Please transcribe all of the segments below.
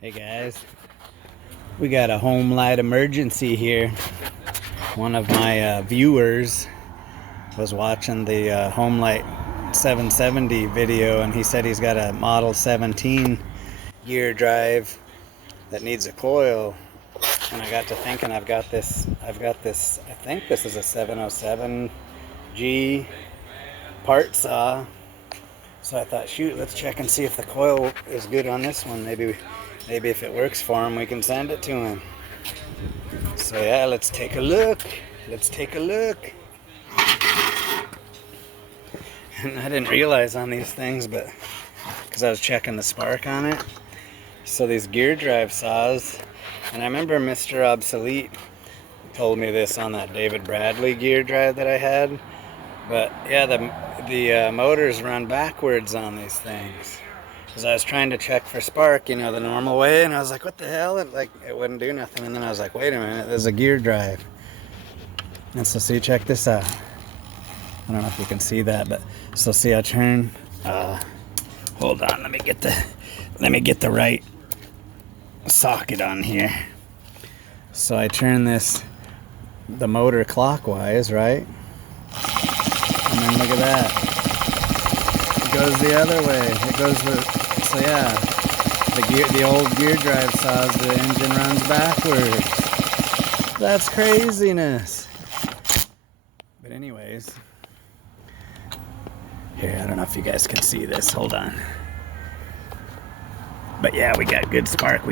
Hey guys, we got a Homelite emergency here. One of my viewers was watching the Homelite 770 video, and he said he's got a Model 17 gear drive that needs a coil. And I got to thinking, I've got this, I think this is a 707G part saw. So I thought, shoot, let's check and see if the coil is good on this one. Maybe if it works for him, we can send it to him. So yeah, let's take a look. Let's take a look. And I didn't realize on these things, but because I was checking the spark on it. So these gear drive saws, and I remember Mr. Obsolete told me this on that David Bradley gear drive that I had. But yeah, the motors run backwards on these things. Because I was trying to check for spark, you know, the normal way, and I was like, what the hell? It wouldn't do nothing. And then I was like, wait a minute, there's a gear drive. And so see, check this out. I don't know if you can see that, but so see, I turn. Hold on, let me get the right socket on here. So I turn the motor clockwise, right? And then look at that. It goes the other way. It goes so yeah. The old gear drive saws, the engine runs backwards. That's craziness. But anyways, here, I don't know if you guys can see this. Hold on. But yeah, we got good spark.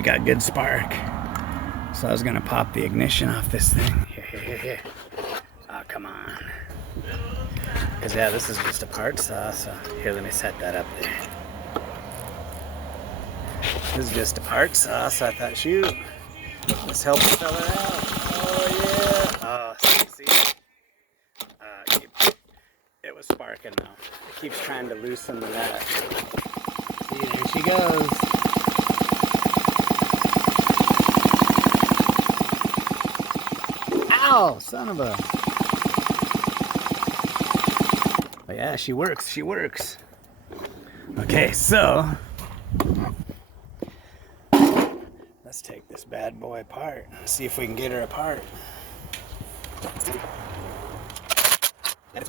So I was gonna pop the ignition off this thing. Here. Oh, come on. Because yeah, this is just a part saw, so here, let me set that up there. This is just a part saw, so I thought, shoot, let's help the fella out. Oh yeah. Oh, see? It was sparking now. It keeps trying to loosen the nut. See, there she goes. Ow, son of a... But yeah, she works. Okay, so let's take this bad boy apart. See if we can get her apart. There's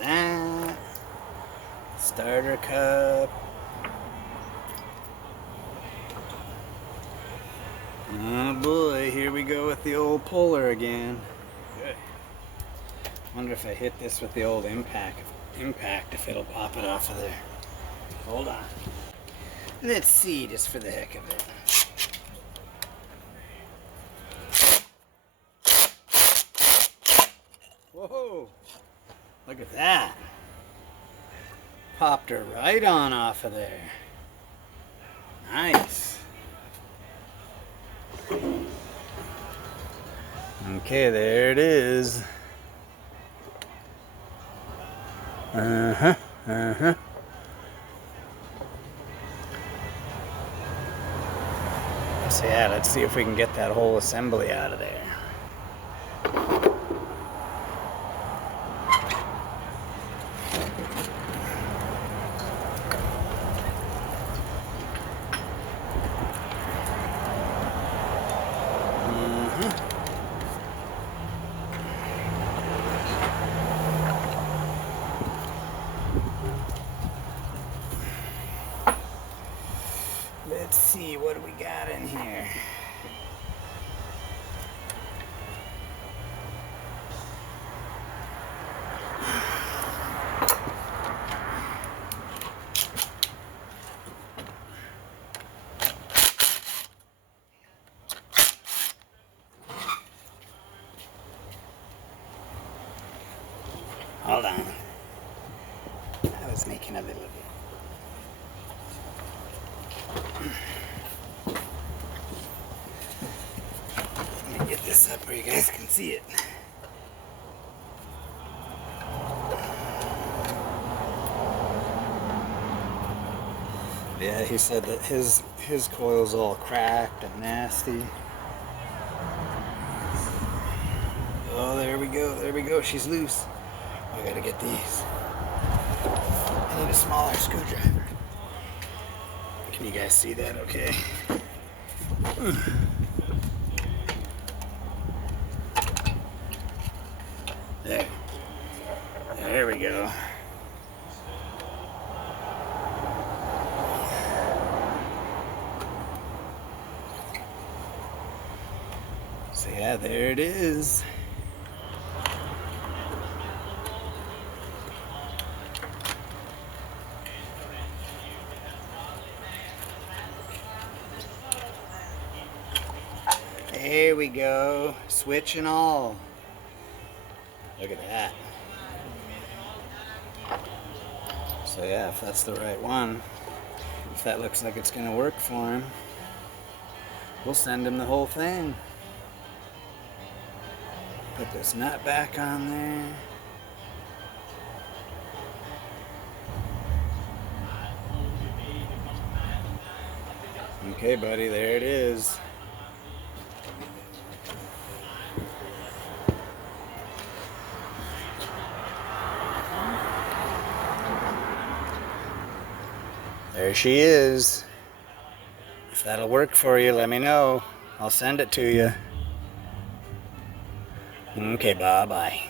that. Starter cup. Oh boy, here we go with the old puller again. Good. Wonder if I hit this with the old impact, if it'll pop it off of there. Hold on. Let's see, just for the heck of it. Whoa! Look at that. Popped her right on off of there. Nice. Okay, there it is. So yeah, let's see if we can get that whole assembly out of there. Let's see, what do we got in here? Hold on. I was making a little bit. Let me get this up where you guys can see it. Yeah, he said that his coil's all cracked and nasty. Oh, there we go, there we go. She's loose. I gotta get these. I need a smaller screwdriver. Can you guys see that okay? There. There we go. So yeah, there it is. There we go. Switch and all. Look at that. So yeah, if that's the right one, if that looks like it's gonna work for him, we'll send him the whole thing. Put this nut back on there. Okay, buddy, there it is. There she is. If that'll work for you, let me know. I'll send it to you. Okay, bye-bye.